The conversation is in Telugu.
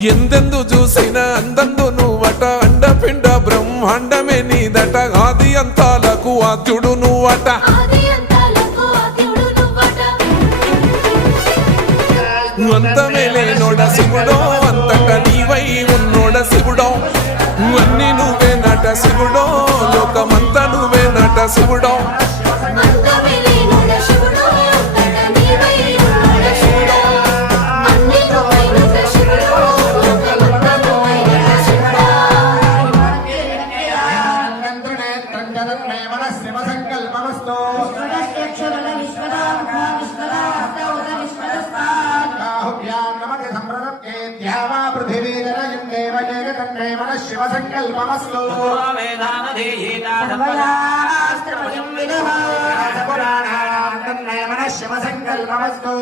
ఎందెందు చూసిన అందందు నువ్వట అండపిండ బ్రహ్మాండమే నీదట ఆది అంతాలకు ఆద్యుడు నువ్వట అంతమే లేనోడ శివుడో అంతట నీవై ఉన్నోడ శివుడో అన్ని నువ్వే నట శివుడో లోకమంతా నువ్వే నట శివుడో शिव संकल्पमस्तु शिव संकल्पमस्तु